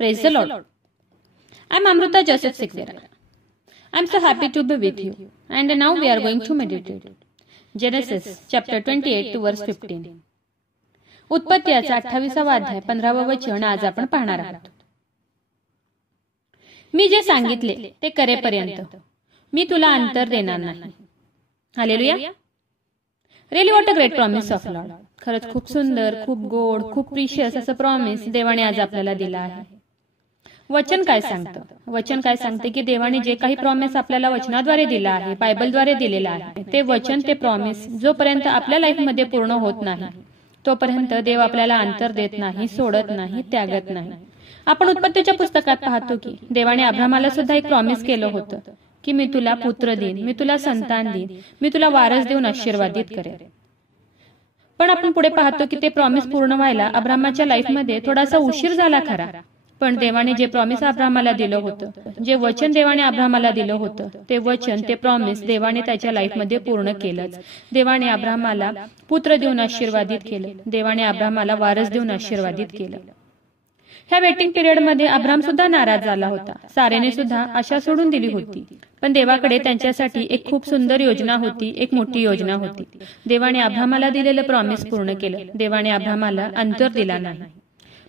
Praise the Lord. I am Amruta Joseph Sikdera. I am so happy to be with you. And now we are going to meditate. Genesis chapter 28 to verse 15. उत्पत्तीचा 28वा अध्याय 15वा वचन आज आपण पाहणार आहोत. मी जे सांगितले ते करेपर्यंत मी तुला अंतर देणार नाही. Hallelujah. Really what a great promise of Lord. खरंच खूप सुंदर, खूप गोड, खूप प्रिशियस असं प्रॉमिस देवाने आज आपल्याला दिलं आहे. वचन काय सांगतं? वचन काय सांगते की देवाने जे काही प्रॉमिस आपल्याला वचनाद्वारे दिला आहे, बायबलद्वारे दिलेला आहे, ते वचन, ते प्रॉमिस जोपर्यंत आपल्या लाईफमध्ये पूर्ण होत नाही तोपर्यंत देव आपल्याला अंतर देत नाही, सोडत नाही, त्यागत नाही. आपण उत्पत्तीच्या पुस्तकात पाहतो की देवाने अब्रामाला सुद्धा एक प्रॉमिस केलं होतं की मी तुला पुत्र देईन, मी तुला संतान देईन, मी तुला वारस देऊन आशीर्वादित करेन. पण आपण पुढे पाहतो की ते प्रॉमिस पूर्ण व्हायला अब्रामाच्या लाईफमध्ये थोडासा उशीर झाला खरा. पण देवाने जे प्रॉमिस अब्रामाला दिलं होतं, जे वचन देवाने अब्रामाला दिलं होतं, ते वचन, ते प्रॉमिस देवाने त्याच्या लाईफमध्ये पूर्ण केलंच. देवाने अब्रामाला पुत्र देऊन आशीर्वादित केलं. देवाने अब्रामाला वारस देऊन आशीर्वादित केलं. ह्या वेटिंग पिरियड मध्ये अब्राम सुद्धा नाराज झाला होता. सारेने सुद्धा आशा सोडून दिली होती. पण देवाकडे त्यांच्यासाठी एक खूप सुंदर योजना होती, एक मोठी योजना होती. देवाने अब्रामाला दिलेलं प्रॉमिस पूर्ण केलं. देवाने अब्रामाला अंतर दिला नाही.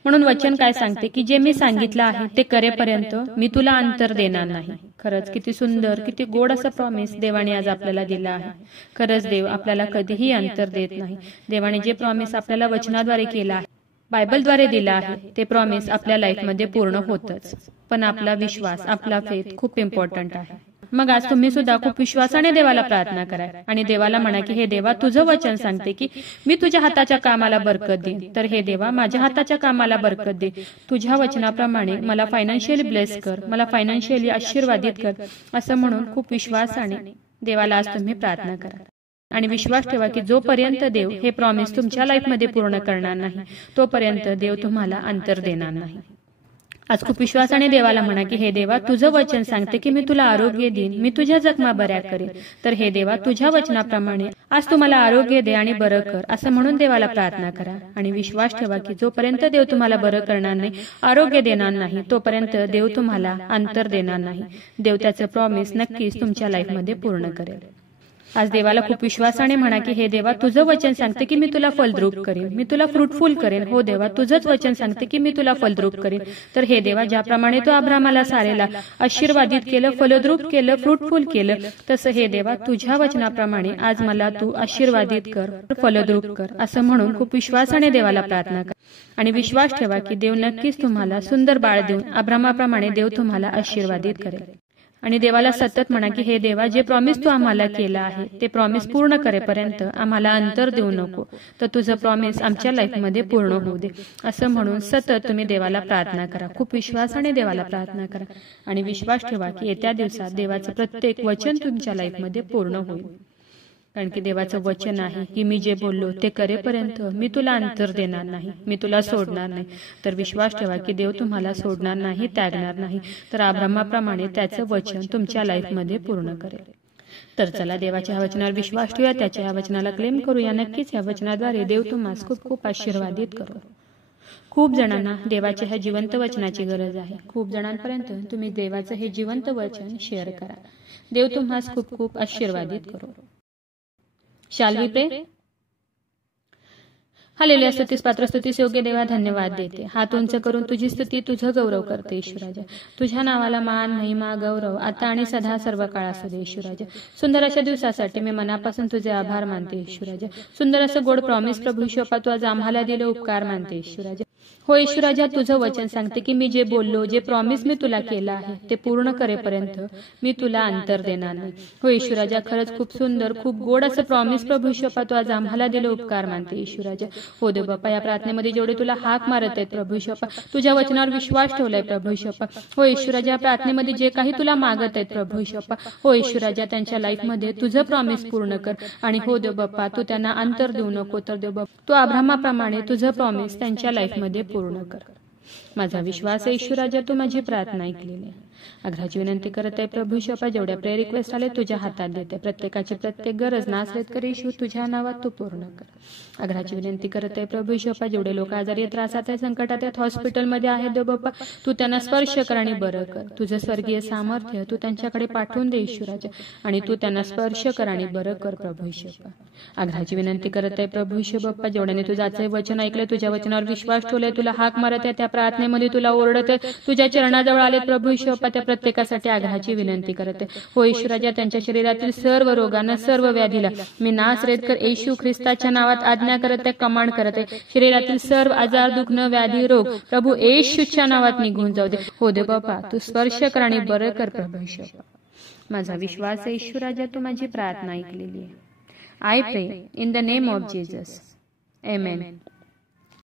म्हणून वचन काय सांगते की जे मी सांगितलं आहे ते करेपर्यंत मी तुला अंतर देणार नाही. खरंच किती सुंदर, किती गोड असं प्रॉमिस देवाने आज आपल्याला दिलं आहे. खरंच देव आपल्याला कधीही अंतर देत नाही. देवाने जे प्रॉमिस आपल्याला वचनाद्वारे केलं आहे, बायबलद्वारे दिला आहे, ते प्रॉमिस आपल्या लाईफमध्ये पूर्ण होतच. पण आपला विश्वास, आपला फेथ खूप इम्पॉर्टंट आहे. मग आज तुम्ही सुद्धा खूप विश्वासाने देवाला प्रार्थना करा आणि देवाला म्हणा की हे देवा, तुझं वचन सांगते की मी तुझ्या हाताच्या कामाला बरकत देईन. तर हे देवा, माझ्या हाताच्या कामाला बरकत दे. तुझ्या वचनाप्रमाणे मला फायनान्शियली ब्लेस कर, मला फायनान्शियली आशीर्वादित कर, असं म्हणून खूप विश्वासाने देवाला आज तुम्ही प्रार्थना करा. आणि विश्वास ठेवा की जोपर्यंत देव हे प्रॉमिस तुमच्या लाईफमध्ये पूर्ण करणार नाही तोपर्यंत देव तुम्हाला अंतर देणार नाही. आज खूप विश्वासाने देवाला म्हणा की हे देवा, तुझं वचन सांगते की मी तुला आरोग्य देईन, मी तुझ्या जखमा बऱ्या करेन. तर हे देवा, तुझ्या वचनाप्रमाणे आज तुम्हाला आरोग्य दे आणि बरं कर, असं म्हणून देवाला प्रार्थना करा. आणि विश्वास ठेवा की जोपर्यंत देव तुम्हाला बरं करणार नाही, आरोग्य देणार नाही, तोपर्यंत देव तुम्हाला अंतर देणार नाही. देव त्याचं प्रॉमिस नक्कीच तुमच्या लाईफमध्ये पूर्ण करेल. आज देवाला खूप विश्वासाने म्हणा की हे देवा, तुझं वचन सांगते की मी तुला फलद्रूप करेन, मी तुला फ्रुटफुल करेन. हो देवा, तुझंच वचन सांगते की मी तुला फलद्रूप करेन. तर हे देवा, ज्याप्रमाणे तू अब्रामाला सारेला आशीर्वादित केलं, फलद्रूप केलं, फ्रुटफुल केलं, तसं हे देवा तुझ्या वचनाप्रमाणे आज मला तू आशीर्वादित कर, फलद्रूप कर, असं म्हणून खूप विश्वासाने देवाला प्रार्थना कर. आणि विश्वास ठेवा की देव नक्कीच तुम्हाला सुंदर बाळ देऊन अब्रामाप्रमाणे देव तुम्हाला आशीर्वादित करेल. आणि देवाला सतत म्हणा की हे देवा, जे प्रॉमिस तू आम्हाला केलं आहे ते प्रॉमिस पूर्ण करेपर्यंत आम्हाला अंतर देऊ नको. तर तुझं प्रॉमिस आमच्या लाईफमध्ये पूर्ण होऊ दे, असं म्हणून सतत तुम्ही देवाला प्रार्थना करा. खूप विश्वासाने देवाला प्रार्थना करा आणि विश्वास ठेवा की येत्या दिवसात देवाचं प्रत्येक वचन तुमच्या लाईफमध्ये पूर्ण होईल. कारण की देवाचं वचन आहे की मी जे बोललो ते करेपर्यंत मी तुला अंतर देणार नाही, मी तुला सोडणार नाही. तर विश्वास ठेवा की देव तुम्हाला सोडणार नाही, त्यागणार नाही. तर अब्रामाप्रमाणे त्याचं वचन तुमच्या लाईफमध्ये पूर्ण करेल. तर चला देवाच्या ह्या वचनावर विश्वास ठेवूया, त्याच्या ह्या वचनाला क्लेम करूया. नक्कीच ह्या वचनाद्वारे देव तुम्हाला खूप खूप आशीर्वादित करू. खूप जणांना देवाच्या ह्या जिवंत वचनाची गरज आहे. खूप जणांपर्यंत तुम्ही देवाचं हे जिवंत वचन शेअर करा. देव तुम्हाला खूप खूप आशीर्वादित करू. Shall we pray? हालेलुया. स्तुतीस पात्र, स्तुतीस योग्य देवा, धन्यवाद देते. हात उंच करून तुझी स्तुती, तुझं गौरव करते ईश्वराजा. तुझ्या नावाला मान, महिमा, गौरव आता आणि सदा सर्व काळ असू दे ईश्वराजा. सुंदर अशा दिवसासाठी मी मनापासून तुझे आभार मानते ईश्वराजा. सुंदर असं गोड प्रॉमिस प्रभू ईश्वरा तू आज आम्हाला दिले, उपकार मानते ईश्वराजा. हो ईश्वराजा, तुझं वचन सांगते की मी जे बोललो, जे प्रॉमिस मी तुला केलं आहे ते पूर्ण करेपर्यंत मी तुला अंतर देणार नाही. हो ईश्वराजा, खरंच खूप सुंदर, खूप गोड असं प्रॉमिस प्रभू ईश्वरा तू आज आम्हाला दिले, उपकार मानते ईश्वराजा. हो देव बाप्पा, या प्रार्थनेमध्ये जेवढे तुला हाक मारत आहेत प्रभू ईश्वरा, तुझ्या वचनावर विश्वास ठेवलाय प्रभू ईश्वरा. हो ईश्वराजा, प्रार्थनेमध्ये जे काही तुला मागत आहेत प्रभू ईश्वरा, हो ईश्वराजा, त्यांच्या लाईफमध्ये तुझं प्रॉमिस पूर्ण कर. आणि हो देव बाप्पा, तू त्यांना अंतर देऊ नको. तर देव बाप्पा, तू अब्रामाप्रमाणे तुझं प्रॉमिस त्यांच्या लाईफमध्ये पूर्ण कर. माझा विश्वास आहे ईश्वराजा, तू माझी प्रार्थना ऐकलेली आहे. आग्रहाची विनंती करत आहे प्रभू येशू बाप्पा, जेवढ्या प्रेयर रिक्वेस्ट आले तुझ्या हातात देते. प्रत्येकाची प्रत्येक गरज नासरेतकर येशू तुझ्या नावात तू पूर्ण कर. आग्रहाची विनंती करत आहे प्रभू येशू बाप्पा, जेवढे लोक आजारी त्रासात आहे, संकटात आहेत, हॉस्पिटलमध्ये आहेत देव बाप्पा, तू त्यांना स्पर्श कर आणि बरं कर. तुझं स्वर्गीय सामर्थ्य तू त्यांच्याकडे पाठवून दे येशू राजा, आणि तू त्यांना स्पर्श कर आणि बरं कर प्रभू येशू बाप्पा. आग्रहाची विनंती करत आहे प्रभू येशू बाप्पा, जेवढ्याने तुझाचे वचन ऐकले, तुझ्या वचनावर विश्वास ठेवलाय, तुला हाक मारत आहे, त्या प्रार्थनेमध्ये तुला ओरडत आहे, तुझ्या चरणाजवळ आले प्रभू येशू बाप्पा, त्या प्रत्येकासाठी आग्रहाची विनंती करते. हो येशू राजा, त्यांच्या शरीरातील सर्व रोगांना, सर्व व्याधीला मी नासरेतकर येशू ख्रिस्ताच्या नावात आज्ञा करत आहे, कमांड करत आहे. शरीरातील सर्व आजार, दुखणं, व्याधी, रोग प्रभू येशूच्या नावात निघून जाऊ दे. हो दे बाप्पा, तू स्पर्श कर आणि बरं कर प्रभू येशू बाप्पा. माझा विश्वास आहे येशू राजा, तू माझी प्रार्थना ऐकलेली आहे. आय प्रे in the name of Jesus. Amen.